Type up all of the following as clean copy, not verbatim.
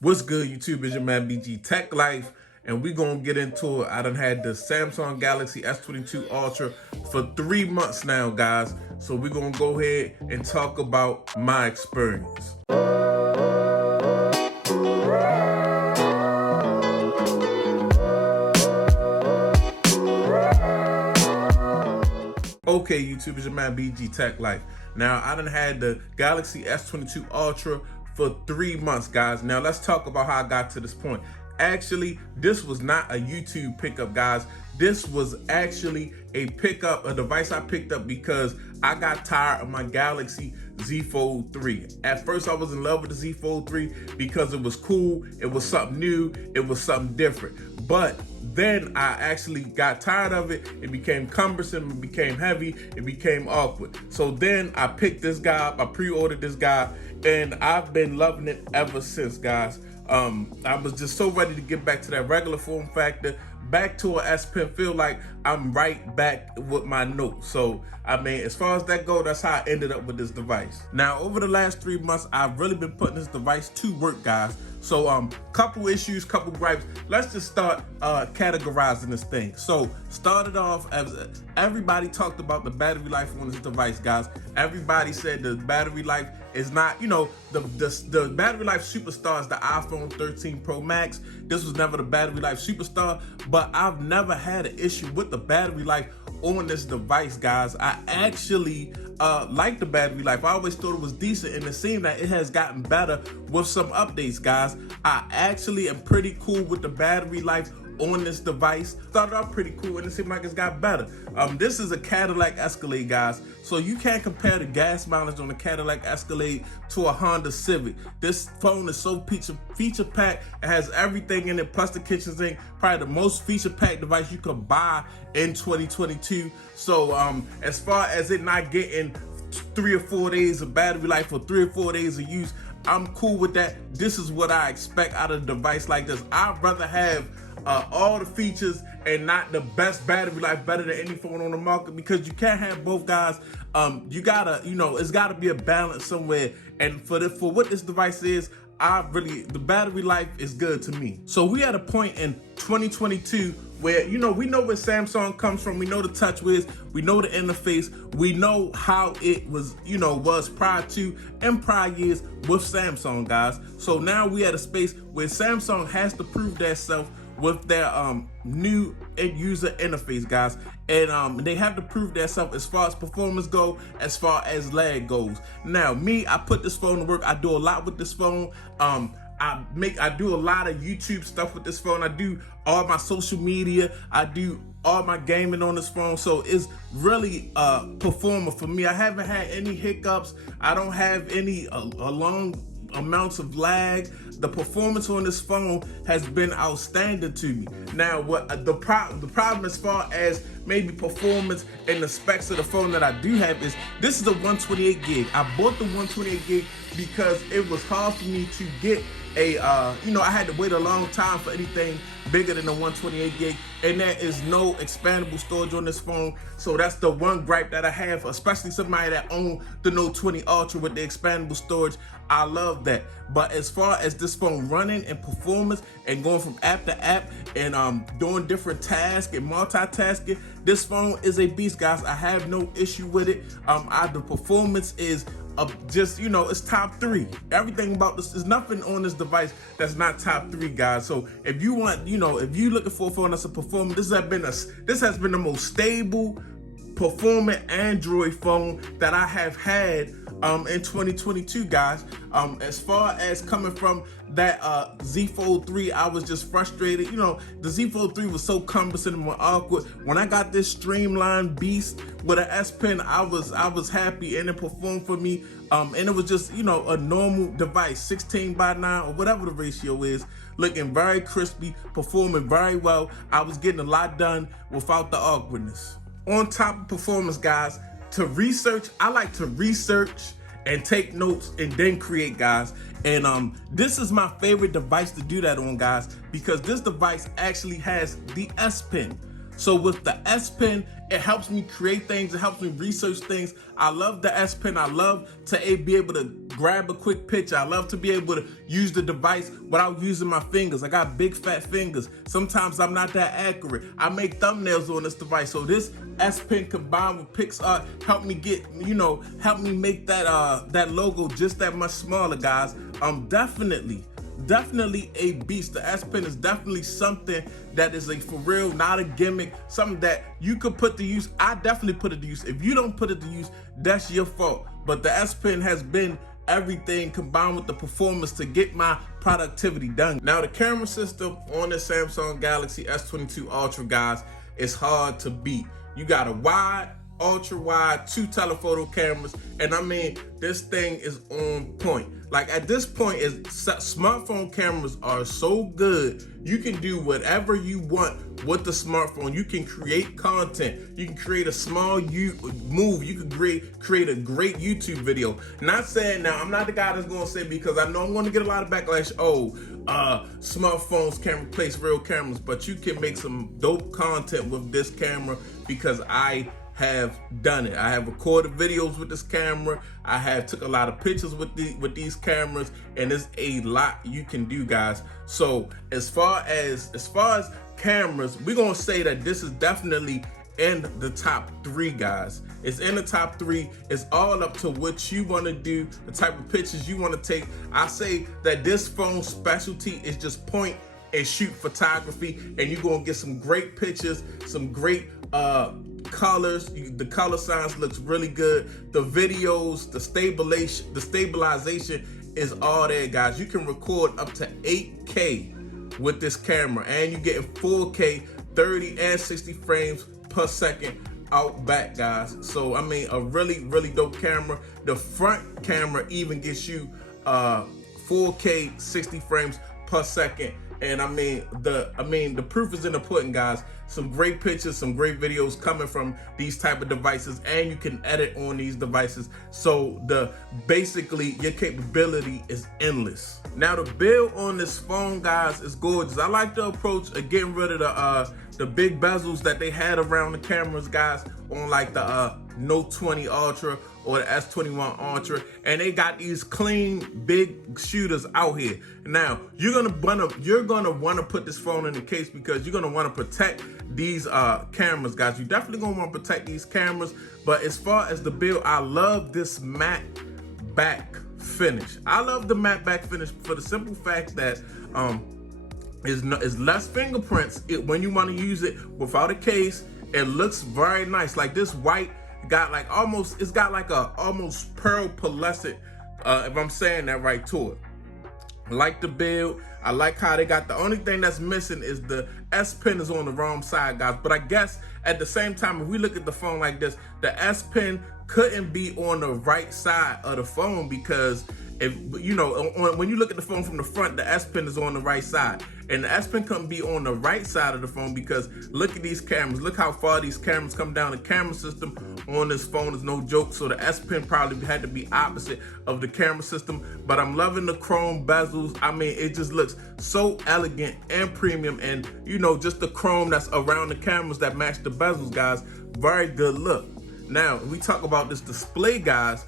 What's good, YouTube? It's your man BG Tech Life, and we gonna get into it. I done had the Samsung Galaxy S22 Ultra for 3 months now, guys. So we're gonna go ahead and talk about my experience. Okay, YouTube, it's your man BG Tech Life. Now, I done had the Galaxy S22 Ultra for 3 months, guys. Now, let's talk about how I got to this point. Actually, this was not a YouTube pickup, guys. This was actually a device I picked up because I got tired of my Galaxy Z Fold 3. At first, I was in love with the Z Fold 3 because it was cool, it was something new, it was something different. But then I actually got tired of it. It became cumbersome, it became heavy, it became awkward. So then I picked this guy up, I pre-ordered this guy, and I've been loving it ever since, guys. I was just so ready to get back to that regular form factor, back to an S Pen. Feel like I'm right back with my Note. So, I mean, as far as that goes, that's how I ended up with this device. Now, over the last 3 months, I've really been putting this device to work, guys. So, couple issues, couple gripes. Let's just start categorizing this thing. So, started off as everybody talked about the battery life on this device, guys. Everybody said the battery life is not, the battery life superstar is the iPhone 13 Pro Max. This was never the battery life superstar, but I've never had an issue with the battery life on this device, guys. I actually like the battery life. I always thought it was decent, and it seemed that it has gotten better with some updates, guys. I actually am pretty cool with the battery life on this device. Started off pretty cool, and it seemed like it's got better. This is a Cadillac Escalade, guys, so you can't compare the gas mileage on the Cadillac Escalade to a Honda Civic. This phone is so feature packed. It has everything in it, plus the kitchen sink. Probably the most feature packed device you could buy in 2022. So as far as it not getting 3 or 4 days of battery life or 3 or 4 days of use, I'm cool with that. This is what I expect out of a device like this. I'd rather have all the features and not the best battery life, better than any phone on the market, because you can't have both, guys. You gotta, it's gotta be a balance somewhere. And for what this device is, the battery life is good to me. So we at a point in 2022 where, we know where Samsung comes from. We know the TouchWiz, we know the interface, we know how it was, was prior to and prior years with Samsung, guys. So now we at a space where Samsung has to prove themselves with their new user interface, guys. And they have to prove themselves as far as performance go, as far as lag goes. Now, I put this phone to work. I do a lot with this phone. I do a lot of YouTube stuff with this phone. I do all my social media. I do all my gaming on this phone. So it's really a performer for me. I haven't had any hiccups. I don't have any long amounts of lag. The performance on this phone has been outstanding to me. Now, what the problem as far as maybe performance and the specs of the phone that I do have is this is a 128 gig. I bought the 128 gig because it was hard for me to get I had to wait a long time for anything bigger than the 128 gig, and there is no expandable storage on this phone. So that's the one gripe that I have, especially somebody that own the Note 20 Ultra with the expandable storage. I love that. But as far as this phone running and performance and going from app to app and doing different tasks and multitasking, this phone is a beast, guys. I have no issue with it. The performance is it's top 3. Everything about this, there's nothing on this device that's not top 3, guys. So if you want, if you looking for a phone that's a performance, this has been the most stable performant Android phone that I have had in 2022, guys. As far as coming from that Z Fold 3, I was just frustrated. The Z Fold 3 was so cumbersome and awkward. When I got this streamlined beast with an S Pen, I was happy, and it performed for me. And it was just, a normal device, 16:9 or whatever the ratio is, looking very crispy, performing very well. I was getting a lot done without the awkwardness. On top of performance, guys, I like to research and take notes and then create, guys. And this is my favorite device to do that on, guys, because this device actually has the S Pen. So with the S Pen, it helps me create things, it helps me research things. I love the S Pen. I love to be able to grab a quick picture. I love to be able to use the device without using my fingers. I got big fat fingers. Sometimes I'm not that accurate. I make thumbnails on this device. So this S Pen combined with PixArt help me get, help me make that logo just that much smaller, guys. Definitely a beast. The S Pen is definitely something that is for real, not a gimmick, something that you could put to use. I definitely put it to use. If you don't put it to use, that's your fault. But the S Pen has been everything combined with the performance to get my productivity done. Now, the camera system on the Samsung Galaxy S22 Ultra, guys, is hard to beat. You got a wide, ultra wide, 2 telephoto cameras, and I mean, this thing is on point. Like at this point, smartphone cameras are so good, you can do whatever you want with the smartphone. You can create content, you can create a small movie, you can create a great YouTube video. Not saying, now I'm not the guy that's gonna say, because I know I'm gonna get a lot of backlash, smartphones can't replace real cameras, but you can make some dope content with this camera, because I have done it. I have recorded videos with this camera. I have took a lot of pictures with these cameras, and there's a lot you can do, guys. So as far as cameras, we're gonna say that this is definitely in the top 3, guys. It's in the top 3. It's all up to what you want to do, the type of pictures you want to take. I say that this phone's specialty is just point and shoot photography, and you're gonna get some great pictures, some great colors. The color science looks really good. The videos, the stabilization is all there, guys. You can record up to 8K with this camera, and you're getting 4K, 30 and 60 frames per second out back, guys. So I mean, a really dope camera. The front camera even gets you 4K, 60 frames per second. And I mean, the proof is in the pudding, guys. Some great pictures, some great videos coming from these type of devices, and you can edit on these devices. So basically your capability is endless. Now the build on this phone, guys, is gorgeous. I like the approach of getting rid of the big bezels that they had around the cameras, guys, on like the Note 20 Ultra or the S21 Ultra, and they got these clean big shooters out here. Now you're gonna want to put this phone in the case, because you're gonna want to protect these cameras, guys. You definitely gonna want to protect these cameras. But as far as the build, I love this matte back finish. I love the matte back finish for the simple fact that is less fingerprints when you want to use it without a case. It looks very nice. Like this white got like it's got like a almost pearl pearlescent, if I'm saying that right, to it. I like the build. I like how they got, the only thing that's missing is the S Pen is on the wrong side, guys. But I guess at the same time, if we look at the phone like this, the S Pen couldn't be on the right side of the phone, because if when you look at the phone from the front, the S Pen is on the right side, and the S Pen couldn't be on the right side of the phone, because look at these cameras. Look how far these cameras come down. The camera system on this phone is no joke. So the S Pen probably had to be opposite of the camera system. But I'm loving the chrome bezels. I mean, it just looks so elegant and premium, and just the chrome that's around the cameras that match the bezels, guys. Very good look. Now we talk about this display, guys.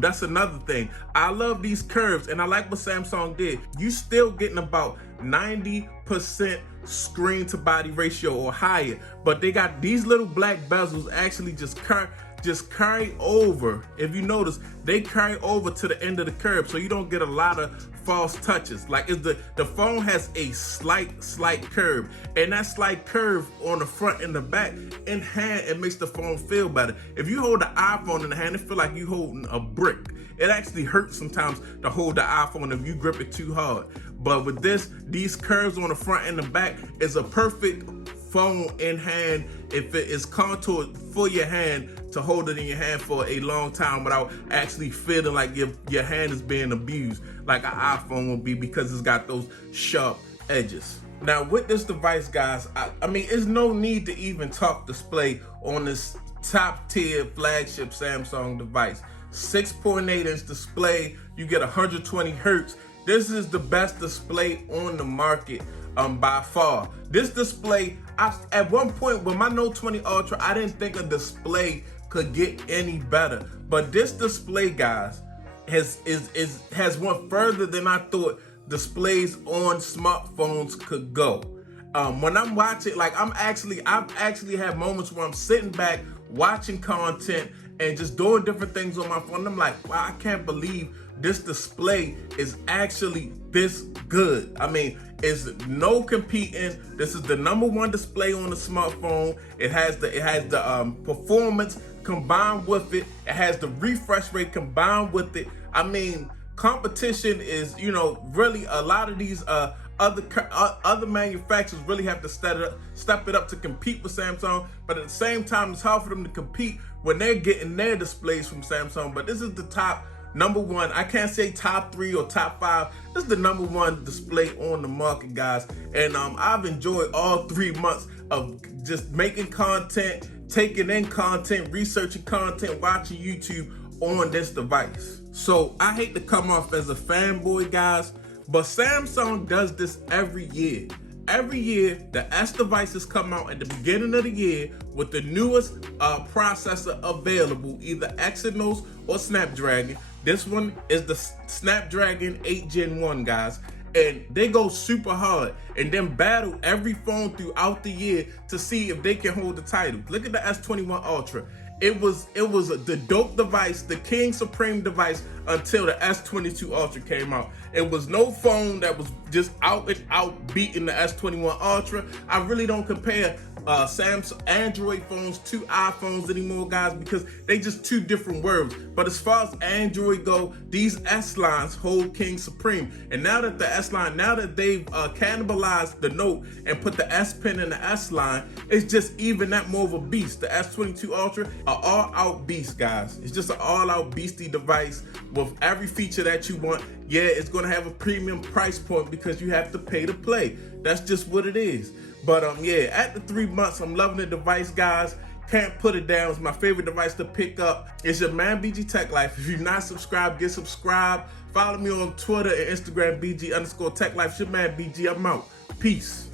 That's another thing. I love these curves, and I like what Samsung did. You still getting about 90% screen to body ratio or higher, but they got these little black bezels actually just carry over. If you notice, they carry over to the end of the curve, so you don't get a lot of false touches. Like the phone has a slight curve, and that slight curve on the front and the back in hand, it makes the phone feel better. If you hold the iPhone in the hand, it feel like you holding a brick. It actually hurts sometimes to hold the iPhone if you grip it too hard. But with these curves on the front and the back is a perfect phone in hand if it is contoured for your hand to hold it in your hand for a long time without actually feeling like your hand is being abused like an iPhone will be, because it's got those sharp edges. Now with this device, guys, I mean, there's no need to even talk display on this top tier flagship Samsung device. 6.8 inch display, you get 120 hertz. This is the best display on the market by far. This display, at one point with my Note 20 Ultra, I didn't think a display could get any better. But this display, guys, has went further than I thought displays on smartphones could go. When I'm watching, like I've actually had moments where I'm sitting back watching content and just doing different things on my phone. I'm like, wow, I can't believe this display is actually this good. I mean, it's no competing. This is the #1 display on the smartphone. It has the performance combined with it. It has the refresh rate combined with it. I mean, competition is, really a lot of these other manufacturers really have to step it up to compete with Samsung. But at the same time, it's hard for them to compete when they're getting their displays from Samsung. But this is the top #1. I can't say top 3 or top 5. This is the #1 display on the market, guys. And I've enjoyed all 3 months of just making content, taking in content, researching content, watching YouTube on this device. So I hate to come off as a fanboy, guys, but Samsung does this every year. Every year, the S devices come out at the beginning of the year with the newest processor available, either Exynos or Snapdragon. This one is the Snapdragon 8 Gen 1, guys. And they go super hard and then battle every phone throughout the year to see if they can hold the title. Look at the S21 Ultra. It was the dope device, the king supreme device, until the S22 Ultra came out. It was no phone that was just out and out beating the S21 Ultra. I really don't compare Samsung Android phones to iPhones anymore, guys, because they just two different worlds. But as far as Android go, these S lines hold king supreme. And now that the S line, now that they've cannibalized the Note and put the S Pen in the S line, it's just even that more of a beast. The S22 Ultra, an all-out beast, guys. It's just an all-out beastie device with every feature that you want. Yeah, it's gonna have a premium price point because you have to pay to play. That's just what it is. But yeah, at the 3 months, I'm loving the device, guys. Can't put it down. It's my favorite device to pick up. It's your man BG Tech Life. If you're not subscribed, get subscribed. Follow me on Twitter and Instagram, BG_Tech Life. It's your man BG. I'm out. Peace.